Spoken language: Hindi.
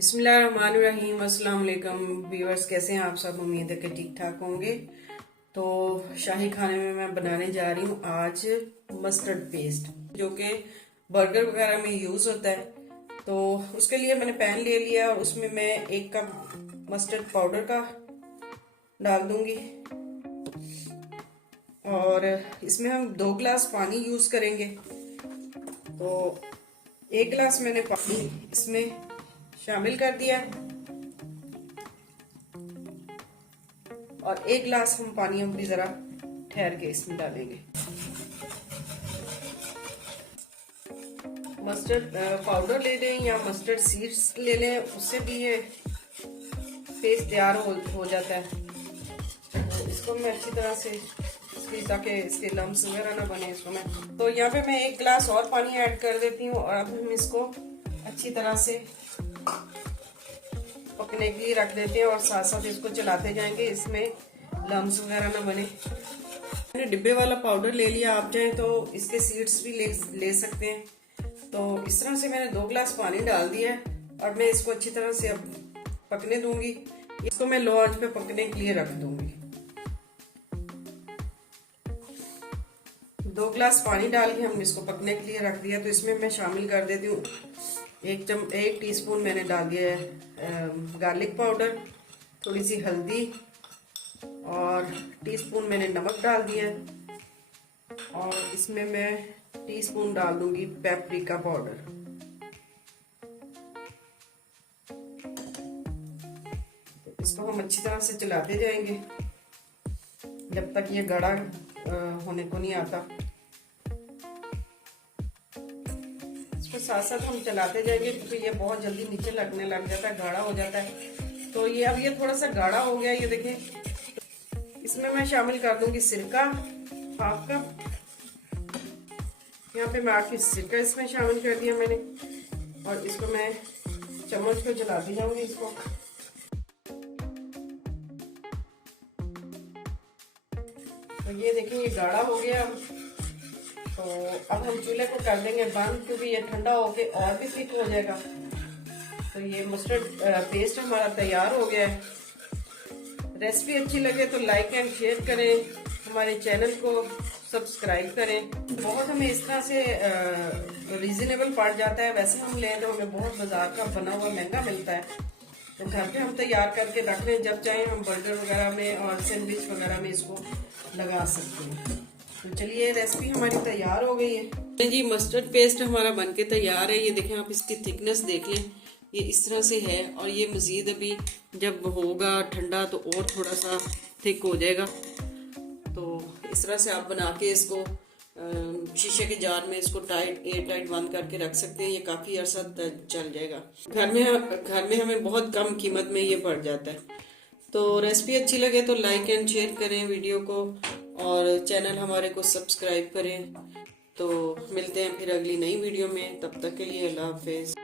बिस्मिल्लाहिर्रहमानिर्रहीम। अस्सलाम वालेकुम व्यूअर्स, कैसे हैं आप सब? उम्मीद है कि ठीक ठाक होंगे। तो शाही खाने में मैं बनाने जा रही हूँ आज मस्टर्ड पेस्ट, जो कि बर्गर वगैरह में यूज़ होता है। तो उसके लिए मैंने पैन ले लिया और उसमें मैं 1 कप मस्टर्ड पाउडर का डाल दूंगी और इसमें हम 2 गिलास पानी यूज़ करेंगे। तो 1 गिलास मैंने पानी इसमें शामिल कर दिया और 1 गिलास हम पानी भी जरा ठहर के इसमें डालेंगे। मस्टर्ड पाउडर ले लें या मस्टर्ड सीड्स ले लें, उससे भी ये पेस्ट तैयार हो जाता है। तो इसको मैं अच्छी तरह से ताकि इसके लम्स वगैरह ना बने इसको मैं तो यहाँ पे मैं 1 गिलास और पानी ऐड कर देती हूँ और अब हम इसको अच्छी तरह से पकने के लिए रख देते हैं और साथ साथ इसको चलाते जाएंगे, इसमें लम्स वगैरह ना बने। मैंने डिब्बे वाला पाउडर ले लिया, आप चाहें तो इसके सीड्स भी ले सकते हैं। तो इस तरह से मैंने 2 गिलास पानी डाल दिया है और मैं इसको अच्छी तरह से अब पकने दूंगी। इसको मैं लो आंच पे पकने के लिए रख दूंगी। 2 गिलास पानी डाल के हम इसको पकने के लिए रख दिया। तो इसमें मैं शामिल कर देती हूँ 1 टीस्पून मैंने डाल दिया है गार्लिक पाउडर, थोड़ी सी हल्दी और टीस्पून मैंने नमक डाल दिया है और इसमें मैं टीस्पून डाल दूंगी पेपरिका पाउडर। तो इसको हम अच्छी तरह से चलाते जाएंगे जब तक ये गाढ़ा होने को नहीं आता। इसको साथ साथ हम चलाते जाएंगे क्योंकि ये बहुत जल्दी नीचे लगने लग जाता है, गाढ़ा हो जाता है। तो ये अब ये थोड़ा सा गाढ़ा हो गया, ये देखें। इसमें मैं शामिल कर दूंगी सिरका, 1/2 कप। यहाँ पे मैं आके सिरका इसमें शामिल कर दिया मैंने और इसको मैं चम्मच को चलाती जाऊंगी इसको। तो ये देखिए ये गाढ़ा हो गया। तो अब हम चूल्हे को कर देंगे बंद क्योंकि ये ठंडा होके और भी थिक हो जाएगा। तो ये मस्टर्ड पेस्ट हमारा तैयार हो गया है। रेसिपी अच्छी लगे तो लाइक एंड शेयर करें, हमारे चैनल को सब्सक्राइब करें। बहुत हमें इस तरह से रीजनेबल पड़ जाता है। वैसे हम लें तो हमें बहुत बाजार का बना हुआ महंगा मिलता है। तो घर पे हम तैयार करके रख लें, जब चाहे हम बर्गर वगैरह में और सैंडविच वगैरह में इसको लगा सकते हैं। तो चलिए रेसिपी हमारी तैयार हो गई है जी। मस्टर्ड पेस्ट हमारा बनके तैयार है। ये देखें आप, इसकी थिकनेस देख लें, ये इस तरह से है और ये मज़ीद अभी जब होगा ठंडा तो और थोड़ा सा थिक हो जाएगा। तो इस तरह से आप बना के इसको शीशे के जार में इसको एयर टाइट बंद करके रख सकते हैं। ये काफ़ी अरसा चल जाएगा। घर में हमें बहुत कम कीमत में ये पड़ जाता है। तो रेसिपी अच्छी लगे तो लाइक एंड शेयर करें वीडियो को और चैनल हमारे को सब्सक्राइब करें। तो मिलते हैं फिर अगली नई वीडियो में, तब तक के लिए अल्लाह हाफिज़।